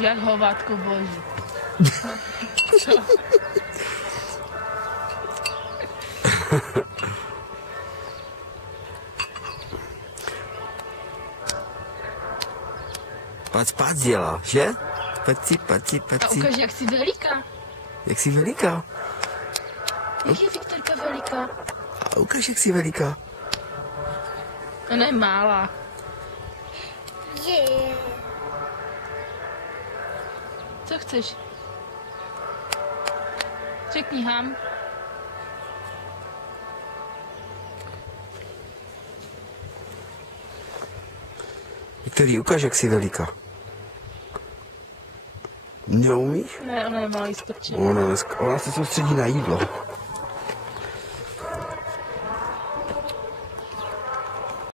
Jak hovátko boží. Co? Pac dělá, že? Paci. A ukáž, jak jsi veliká. Jak jsi veliká? Jak je Viktorka veliká? A ukáž, jak jsi veliká. Ona je malá. Co chceš? Řekni ham. Viktorii, ukáž, jak jsi veliká. Neumíš? Ne, ona je malý strček. Ona se soustředí na jídlo.